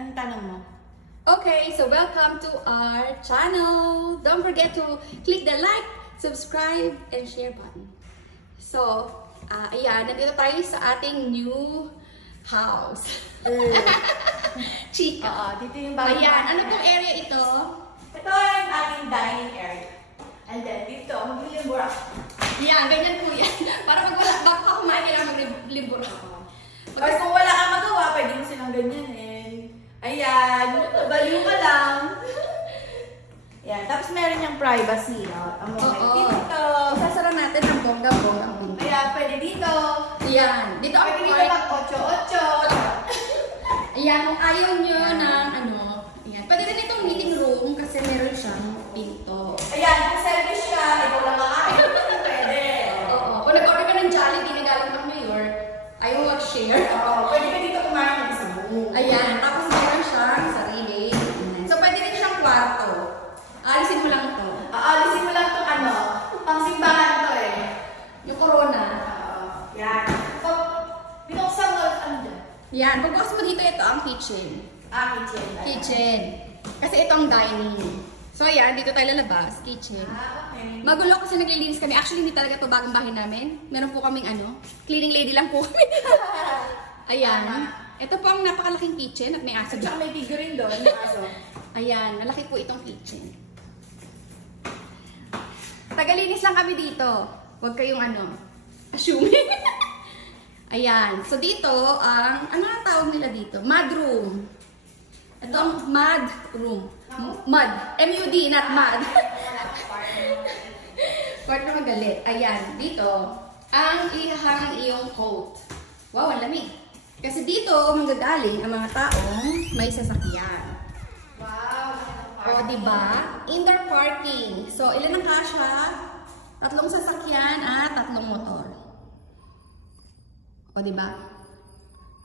Anong tanong mo? Okay, so welcome to our channel. Don't forget to click the like, subscribe, and share button. So, ayan, nandito tayo sa ating new house. Chika. Oo, dito yung bago. Ayan, ano pong area ito? Ito yung ating dining area. And then dito, maglilibur ako. Yan, ganyan po yan. Para pag wala, bago ka kumain, kailangan maglibur ako. Or kung wala kang magawa, pwede mo silang ganyanin. Ayan, baliw ka lang. Yan, tapos meron yung privacy. Ang mga dito. Sasara natin ang bongga-bongga. Kaya pwede dito. Yan, dito ang Pwede dito mag 8-8. Ayan, kung ayaw nyo ng ayan. Pwede rin itong meeting room kasi meron siyang pinto. Ayan, kung service siya, ikaw lang kakain. Pwede. Oo. Kung nag-order ka ng Jollibee na galing ng Mayor, ayaw mag-share. Oo, pwede ka dito kumain ng isang buo. Ayan, tapos meron siyang sarili. So, pwede rin siyang kwarto. Alisin mo lang ito. Aalisin mo lang itong pang simbahan to eh. Yung corona. Yan. So, binuksan mo dyan? Yan, pagbukas mo dito, ito ang kitchen. Kitchen. Kitchen. Kasi ito ang dining. So, ayan, dito tayo lalabas. Kitchen. Okay. Magulo kasi naglilinis kami. Actually, hindi talaga ito bagong bahay namin. Meron po kaming cleaning lady lang po kami. Ayan. Ito po ang napakalaking kitchen at may aso. At saka may figurine doon, yung aso. Ayan, malaki po itong kitchen. Tagalinis lang kami dito. Huwag kayong assuming. Ayan. So dito, ang tawag nila dito? Mud room. Ito ang mud room. Mud. M-U-D, not mud. Kwarto magalit. Ayan. Dito, ang ihahang iyong coat. Wow, ang lamig. Kasi dito, manggagaling ang mga taong may sasakyan. Wow. O, diba? Indoor parking. So, ilan ang kasya? 3 sasakyan at 3 motor. O, diba?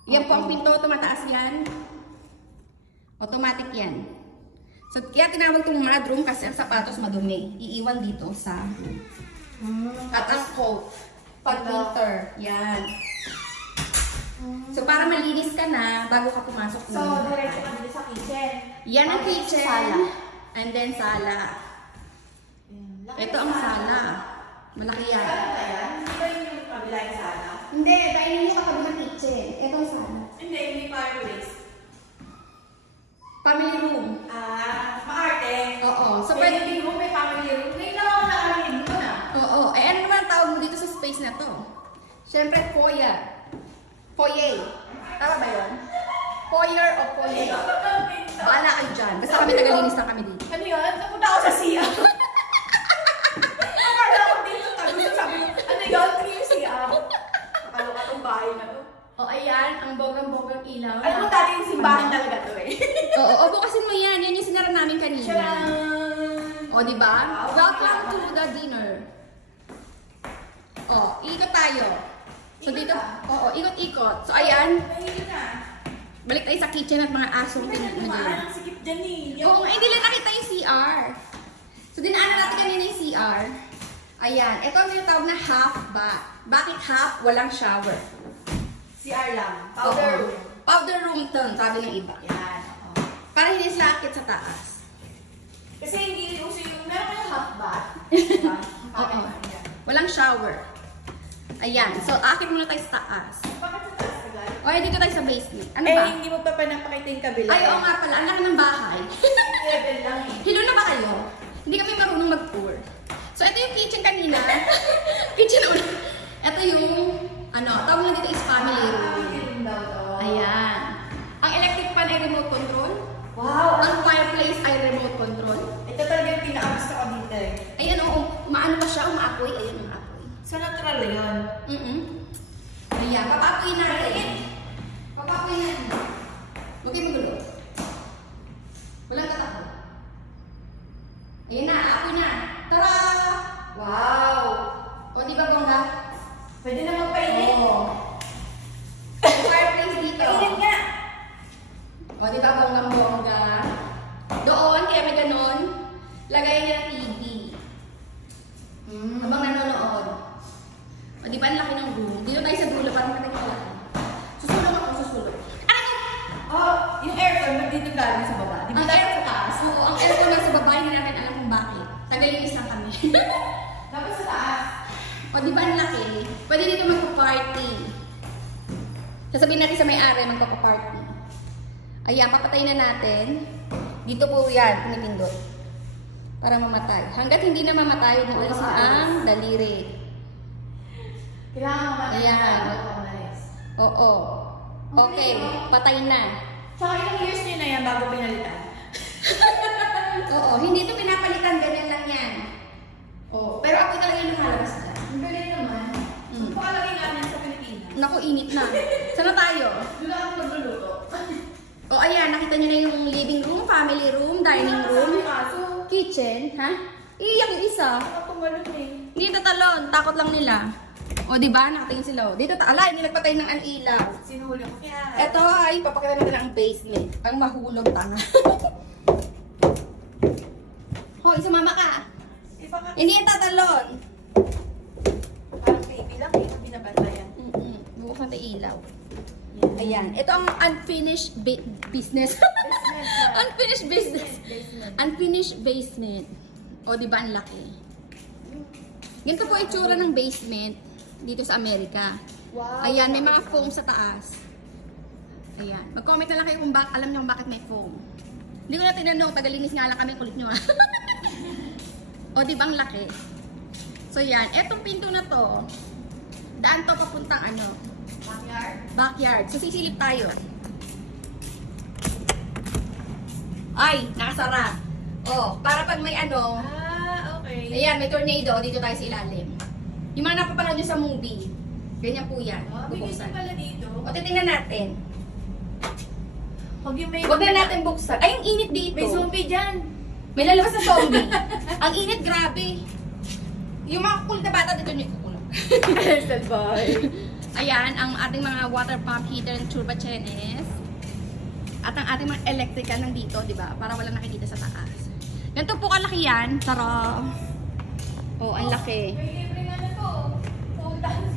Yan po ang pinto, tumataas yan. Automatic yan. So, kaya tinawag itong mudroom kasi ang sapatos madumi. Iiwan dito sa room. At ang coat. Pag-winter. Yan. So, para malinis ka na bago ka pumasok. So, diretso ka dito sa kitchen. Yan ang kitchen. Sala. And then sala. Ito ang sala. Malaki yan. Ano ba yan? Hindi ba yung kabila yung sala? Hindi, dahil hindi pa kami ng kitchen. Ito ang sala. Hindi fireplace. Family room. Maarte. Oo. So, Pwede pwede. din mo may family room. Ngayon lang ako nakarinig mo na. Oo. Eh, ano naman ang tawag mo dito sa space na to? Siyempre, foyer. Foyer. Tama ba yun? Foyer o foyer? Bahala kayo dyan. Basta kami tagalinis lang kami dito. Ano yun? Napunta ako sa CR. Akala ko dito tapos sabi ko, ano yun? Yung CR. Akala ko itong bahay na to. O, ayan. Ang bogang-bogang ilaw. Alam mo dati yung simbahan talaga to eh. Oo. Bukasin mo yan. Yan yung sinara namin kanina. Tcharam! O, diba? Welcome to the dinner. O, ikot tayo. So, dito, oo, ikot-ikot. So, ayan. Ayun na. Balik tayo sa kitchen at mga asong May pinagmagyan. dumaan ang sikip dyan eh. Oo, hindi lang nakita yung CR. So, dinaanan natin kanina yung CR. Ayan. Ito ang tinatawag na half bath. Bakit half? Walang shower. CR lang. Powder Oo. room. Powder room to, sabi ng iba. Yan. Para hindi sila akit sa taas. Kasi hindi uso yung meron kayong half bath. Diba? Oo. Walang shower. Ayan. So, akit muna tayo sa taas. Bakit sa taas agad? O, dito tayo sa basement. Ano ba? hindi mo pa pinapakita yung kabila. Ay, oo nga pala. Ang laki ng bahay. Level lang eh. Hilo na ba kayo? Hindi kami marunong mag-tour. So, ito yung kitchen kanina. Kitchen ulit. Ito yung, tawag na dito is family room. Room daw to. Ayan. Ang electric fan ay remote control. Wow! Ang fireplace ay remote control. Ito talaga yung pinakagusto ko dito eh. Ayan, oo. Maano pa siya, umaapoy. Ayan, umaapoy. So natural yun. Ayan, papapoy natin. Papapoy natin. Huwag kayo magulo. Walang katakot. Ayan na, aapoy na. Tara! Wow! O, di ba, bongga? Pwede na magpainit. Oo. May fireplace dito. Painit nga! O, di ba, bonggang-bongga? Doon, kaya may ganon, lagay niya TV. Habang nanonood. O, di ba, ang laki ng room? Dito tayo sa dulo, parang patay ko lang. Susulong ako, susulong. Ano? Oh, yung aircon, dito galing sa baba. Di ba Ang dapat air sa taas? Oo, ang aircon lang sa baba, hindi natin alam kung bakit. Tagalinis lang kami. Dapat sa taas. O, di ba ang laki? Pwede dito magpa-party. Sasabihin natin sa may-ari, magpa-party. Ayan, papatayin na natin. Dito po yan, pinipindot. Para mamatay. Hanggat hindi na mamatay, huwag mo alisin ang daliri. Kailangan mamatay Ayan. na bago umalis. Oo. Okay, patay na. Tsaka ilang years niyo na yan bago pinalitan? Oo, hindi ito pinapalitan, ganyan lang yan. Oo, pero ako talaga yung lumalabas dyan. Ang galing naman. Mm. Pakalagay namin sa Pilipinas. Naku, init na. Saan na tayo? Doon ako magluluto. O ayan, nakita nyo na yung living room, family room, dining room, Kaso, kitchen, ha? Iyak yung isa. ako tumalon eh. Hindi tatalon, takot lang nila. O di ba, nakatingin sila. Dito ala, hindi nagpatay ng ang ilaw. Sinuhuli ko kaya. Ito ay papakita natin ang basement. Ang mahulog tanga. Hoy, sumama ka. Hindi yung tatalon. Parang baby lang eh, binabantayan. Bukas natin ilaw. Ayan. Ito ang unfinished business. Unfinished business. Unfinished basement. O, di ba ang laki? Ganito po itsura ng basement dito sa Amerika. Wow. Ayan, may mga foam sa taas. Ayan. Mag-comment na lang kayo kung alam nyo kung bakit may foam. Hindi ko na tinanong, tagalinis nga lang kami, kulit nyo. O, di ba ang laki? So, yan. Etong pinto na to, daan to papuntang ano? Backyard? Backyard. So, sisilip tayo. Ay, nakasara. Oh, para pag may ano, Ah, okay. ayan, may tornado, dito tayo sa ilalim. Yung mga napapanood nyo sa movie, ganyan po yan. Ah, may gusto Bubuksan. pala dito. O, titingnan natin. Huwag yung may... Huwag na natin buksan. Ay, ang init dito. May zombie dyan. May lalabas na zombie. Ang init, grabe. Yung mga kukulit na bata, dito nyo ikukulong. Sabay. Ayan, ang ating mga water pump heater ng Turbo Chenes. At ang ating mga electrical nandito, di ba? Para walang nakikita sa taas. Ganito po kalaki yan. Tara. Oh, ang laki. May libre nga na to. Pole dance.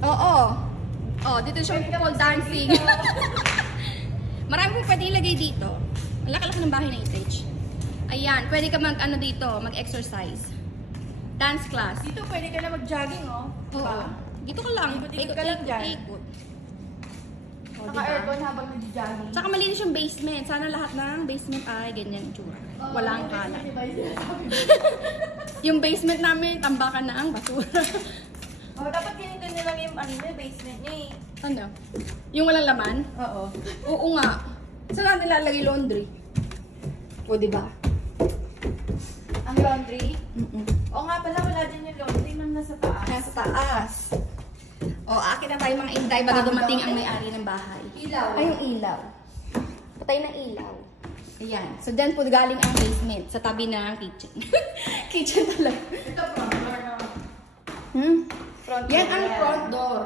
Oo. Oh, dito siya pole dancing. Marami po pwede ilagay dito. Ang laki-laki ng bahay na itage. Ayan, pwede ka ano dito, mag-exercise. Dance class. Dito pwede ka na mag-jogging, oh. Oo. Dito ka lang. Ikot-ikot ka lang dyan. Ikot. Oh, Naka aircon habang nag-jogging. Tsaka malinis yung basement. Sana lahat ng basement ay ganyan tsura. Walang kalat. Yung basement namin, tambakan na ang basura. Oh, dapat ganito na lang yung ano, basement niya eh. Ano? Yung walang laman? Oo. Oo nga. Saan natin lalagay laundry? O, diba? Ang laundry? Oo nga pala, wala din yung laundry nang nasa taas. Nasa taas. O, akin na tayo mga inday bago dumating ang may-ari ng bahay. Ilaw. Ay, yung ilaw. Patay ng ilaw. Ayan. So, dyan po galing ang basement sa tabi ng kitchen. Kitchen talaga. Ito front door na. Front Yan door ang front door.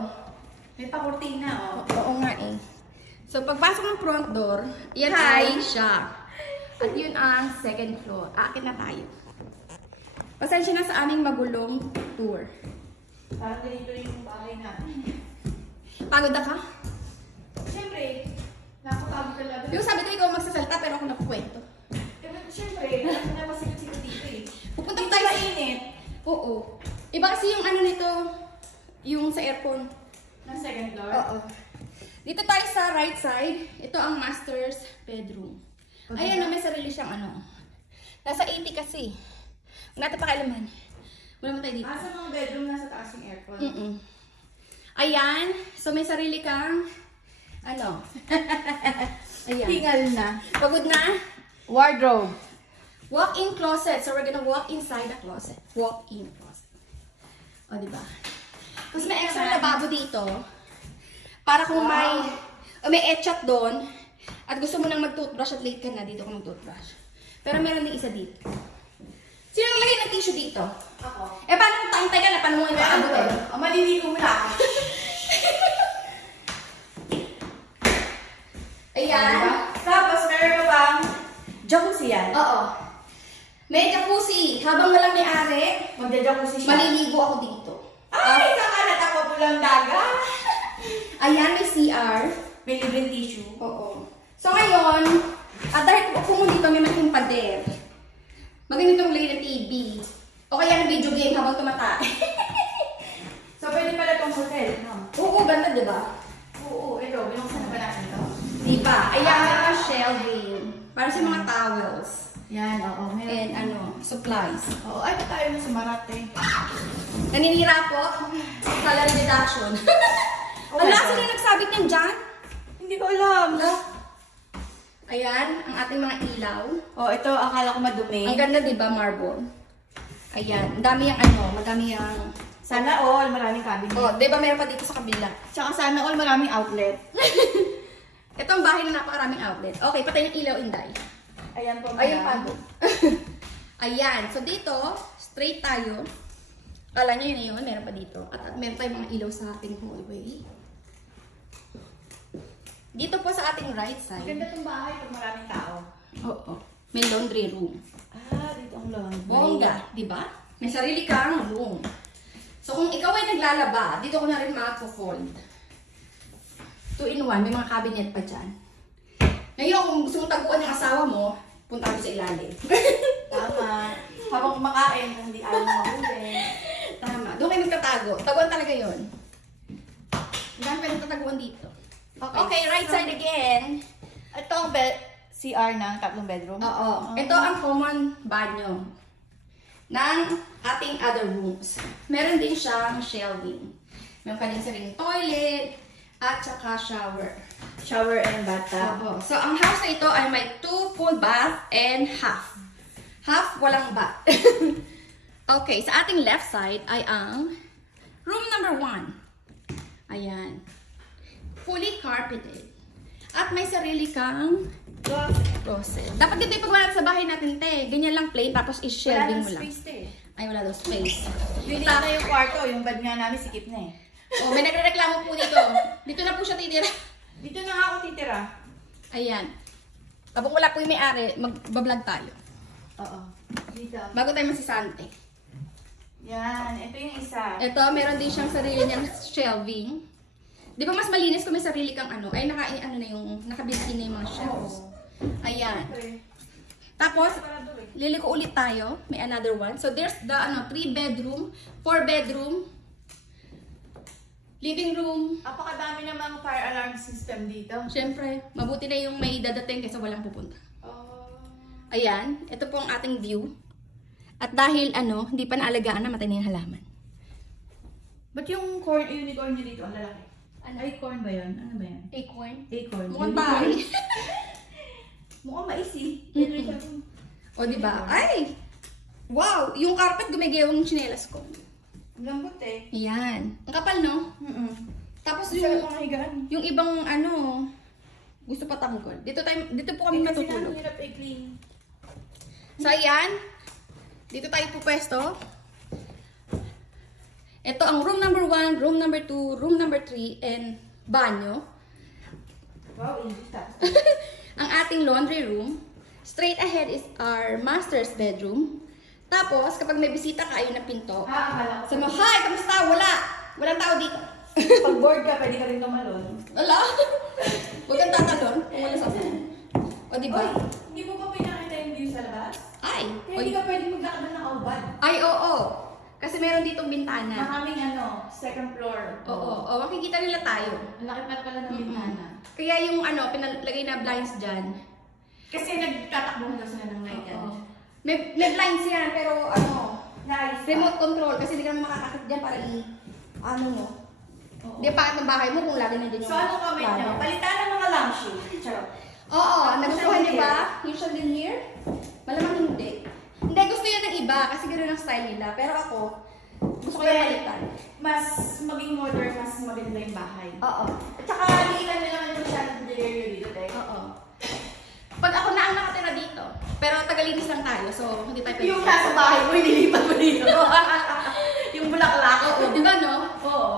May pakurtina, oh. Oo nga eh. So, pagpasok ng front door, yan Hi. ay siya. At yun ang second floor. Akin na tayo. Pasensya na sa aming magulong tour. Parang ganito yung bahay natin. Pagod na ka? Siyempre, nakapagod talaga. Yung sabi ko ikaw magsasalita pero ako nakukwento. Siyempre, alam mo na pasikat-sikat dito eh. Pupunta Dito tayo sa mainit. Oo. Iba kasi yung ano nito, yung sa aircon. Ng second floor. Oo. Dito tayo sa right side. Ito ang master's bedroom. Ayan na, may sarili siyang ano. Nasa 80 kasi. Huwag natin pakialaman. Wala mo tayo dito. Sa mga bedroom, nasa taas yung aircon. Ayan. So, may sarili kang ano. Ayan. Hingal na. Pagod na? Wardrobe. Walk-in closet. So, we're gonna walk inside the closet. Walk-in closet. O, diba? Tapos may extra lababo dito. Para kung may etchat doon, at gusto mo nang mag-toothbrush at late ka na, dito ka mag-toothbrush. Pero meron din isa dito. Sino naglagay ng tissue dito? Ako. Eh, paano kung tayo ka na? Paano mo yung maabot eh? Maliligo mo na ako. Ayan. Tapos, meron ka bang jacuzzi yan? Oo. May jacuzzi. Habang walang may-ari, Magja-jacuzzi siya. maliligo ako dito. Ay, kakalat ako pulang dagat. Ayan, may CR. May libreng tissue. Oo. So ngayon, ganitong lane ng TV. O kaya ng video game habang tumatay. So, pwede pala itong hotel, no? Oo, ganda, di ba? Oo, ito. Binuksan na ba natin ito? Diba? Ayan, meron na shelving. Para sa mga towels. Yan, oo. And supplies. Oo, ay, tayo na sa Marate. Naninira po. Salary deduction. Oh Ala, my God. sino yung nagsabit niyan dyan? Hindi ko alam. Ayan, ang ating mga ilaw. Oh, ito, akala ko madumi. Ang ganda, di ba, marble? Ayan, ang dami yung madami yung... Sana all, maraming cabinet. Oh, di ba meron pa dito sa kabila? Tsaka sana all, maraming outlet. Ito ang bahay na napakaraming outlet. Okay, patay yung ilaw, Inday. Ayan po, Ayan pa. Ayan, so dito, straight tayo. Kala nyo yun na yun, meron pa dito. At meron tayong mga ilaw sa ating hallway. Dito po sa ating right side. Maganda itong bahay pag maraming tao. Oo. May laundry room. Ah, dito ang laundry. Bongga, di ba? May sarili kang room. So kung ikaw ay naglalaba, dito ko na rin mag-fold. 2-in-1, may mga cabinet pa dyan. Ngayon, kung gusto mong taguan yung asawa mo, punta ka sa ilalim. Tama. Habang kumakain, kung hindi ayaw mahuli. Tama. Doon kayo magtatago. Taguan talaga yun. Ang dami pwedeng tataguan dito. Okay, right side again. Ito ang CR ng tatlong bedroom? Oo. Ito ang common banyo ng ating other rooms. Meron din siyang shelving. Meron pa din sariling toilet at saka shower. Shower and bathtub. Oo. So, ang house na ito ay may 2 full bath and half. Half walang bath. Okay, sa ating left side ay ang room number 1. Ayan. Fully carpeted. At may sarili kang closet. Dapat dito ipagawa natin sa bahay natin, te. Ganyan lang plain, tapos i-shelving mo lang. space eh. Ay, wala daw space. Yun na yung kwarto, yung bed nga namin sikip na eh. Oh, may nagrereklamo po dito. Dito na po siya titira. Dito na nga ako titira. Ayan. Kapag wala po yung may-ari, mag-vlog tayo. Oo. Dito. Bago tayo masisante. Yan, ito yung isa. Ito, meron din siyang sarili niyang shelving. Di ba mas malinis kung may sarili kang na yung, nakabuilt-in na yung mga shelves. Ayan. Tapos, liliko ulit tayo. May another one. So, there's the 3 bedroom, 4 bedroom, living room. Apakadami namang fire alarm system dito. Siyempre, mabuti na yung may dadating kaysa walang pupunta. Oh. Ayan, ito po ang ating view. At dahil hindi pa naalagaan, namatay na yung halaman. Ba't yung unicorn nyo dito, ang lalaki? Ay, corn ba yun? Ano ba yan? Acorn. Acorn. Mukhang tayo. Mukhang mais eh. O, diba? Ay! Wow! Yung carpet gumigewang yung tsinelas ko. Ang lambot eh. Ayan. Ang kapal, no? Tapos Sarap ang higaan. yung ibang gusto pa tanggol. Dito po kami matutulog. Kasi hirap i-clean. So, ayan. Dito tayo pupwesto. Ito ang room number 1, room number 2, room number 3, and banyo. Wow, English tapos. Ang ating laundry room. Straight ahead is our master's bedroom. Tapos, kapag may bisita ka, ayun na pinto. Akala ko. Sabi mo, hi, kamusta? Wala! Walang tao dito. Pag bored ka, pwede ka rin tumalon. Wala. Huwag kang tatalon kung wala sasakyan. O, diba? Oy, hindi mo pa pinakita yung view sa labas? Ay! Kaya hindi ka pwede maglakad na ng aubad. Ay, oo. Kasi meron ditong bintana. Maraming second floor. Oo. O, makikita nila tayo. Ang laki pala ng bintana. Kaya yung pinalagay na blinds dyan. Kasi nagtatakbo daw sila ng night. May blinds yan, pero Nice. remote control. Kasi hindi ka naman makakakit dyan para mo. Di pa ng bahay mo kung lagi nandiyan yung... So, ano comment nyo? Palitan ng mga lampshade. Charot. Oo, nagustuhan niyo ba? Yung chandelier? Malamang hindi. Hindi, gusto yan ng iba kasi gano'n ang style nila. Pero ako, gusto ko yung palitan. Mas maging modern, mas maganda yung bahay. Oo. At saka, liilan nila naman yung chandelier dito, tayo. Oo. Pag ako na ang nakatira dito, pero tagalinis lang tayo, so hindi tayo pwede. Yung nasa bahay mo, inilipat mo dito. Yung bulaklak. Oo, di ba no? Oo.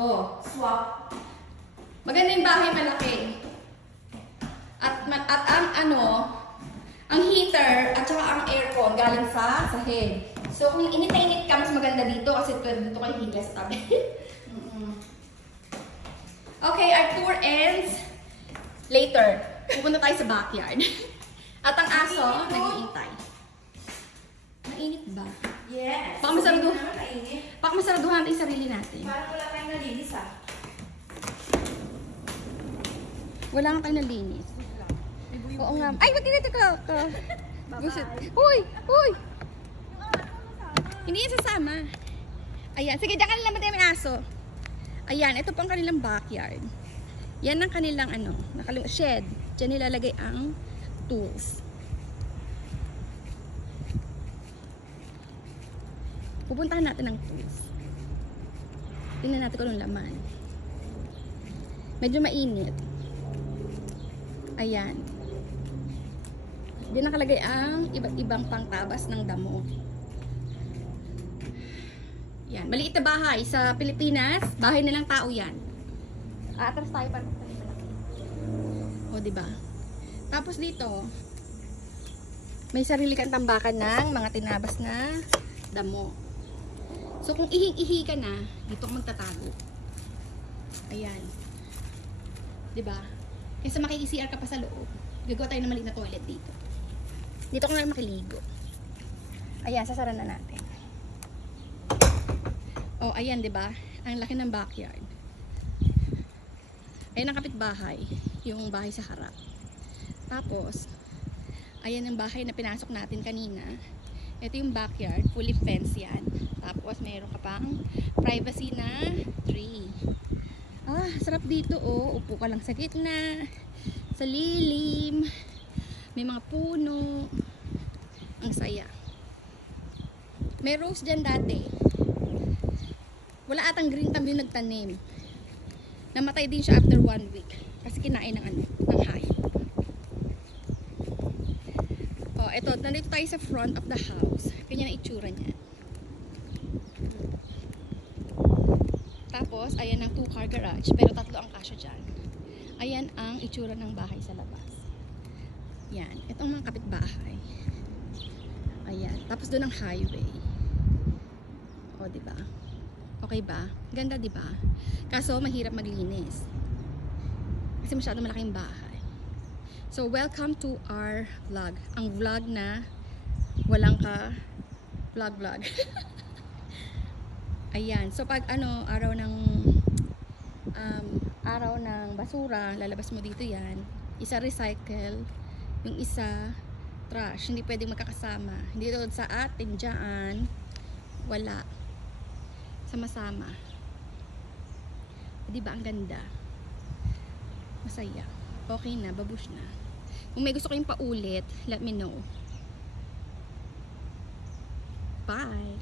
Oo. Swap. Maganda yung bahay, malaki. At ang heater at saka ang aircon galing sa sahig. So kung init na init ka, mas maganda dito kasi dito kayo higa sa tabi. Okay, our tour ends later. Pupunta tayo sa backyard. At ang aso, nag-iintay. Mainit ba? Yes. Baka masarado. Sabihin mo naman mainit. Baka masaraduhan natin yung sarili natin. Parang wala tayong nalinis ah. Wala nga tayo nalinis. Oo nga. Ay, wag dito ka. Buset. Uy! Uy! Hindi yan sasama. Ayan. Sige, dyan ka nila matay ng aso. Ayan. Ito pang kanilang backyard. Yan ang kanilang shed. Diyan nilalagay ang tools. Pupuntahan natin ng tools. Tingnan natin kung anong laman. Medyo mainit. Ayan. Diyan nakalagay ang iba't ibang pangtabas ng damo. Yan. Maliit na bahay sa Pilipinas. Bahay nilang tao yan. Atras tayo para sa malaki. O, diba? Tapos dito, may sarili kang tambakan ng mga tinabas na damo. So, kung ihing-ihi ka na, dito ka magtatago. Ayan. Diba? Kaysa makikisiar ka pa sa loob, gagawa tayo ng maliit na toilet dito. Dito ka na makiligo. Ayan, sasara na natin. Oh, ayan, diba? Ang laki ng backyard. Ayan ang kapitbahay. Yung bahay sa harap. Tapos, ayan ang bahay na pinasok natin kanina. Ito yung backyard. Fully fenced yan. Tapos, mayroon ka pang privacy na tree. Ah, sarap dito, oh. Upo ka lang sa gitna. Sa lilim. May mga puno. Ang saya. May rose dyan dati. Wala atang green thumb yung nagtanim. Namatay din siya after 1 week. Kasi kinain ng ng hayop. Oh, eto. Nandito tayo sa front of the house. Ganyan ang itsura niya. Tapos, ayan ang 2-car garage. Pero 3 ang kasya dyan. Ayan ang itsura ng bahay sa labas. Yan. Ito ang mga kapitbahay. Ayan. Tapos doon ang highway. O, diba? Okay ba? Ganda, diba? Kaso, mahirap maglinis. Kasi masyado malaking bahay. So, welcome to our vlog. Ang vlog na walang ka vlog. Ayan. So, pag araw ng basura, lalabas mo dito yan. Isa recycle, yung isa trash. Hindi pwedeng magkakasama. Hindi doon sa atin dyan. Wala. Sama-sama. Diba ang ganda? Masaya. Okay na, babush na. Kung may gusto kayong paulit, let me know. Bye!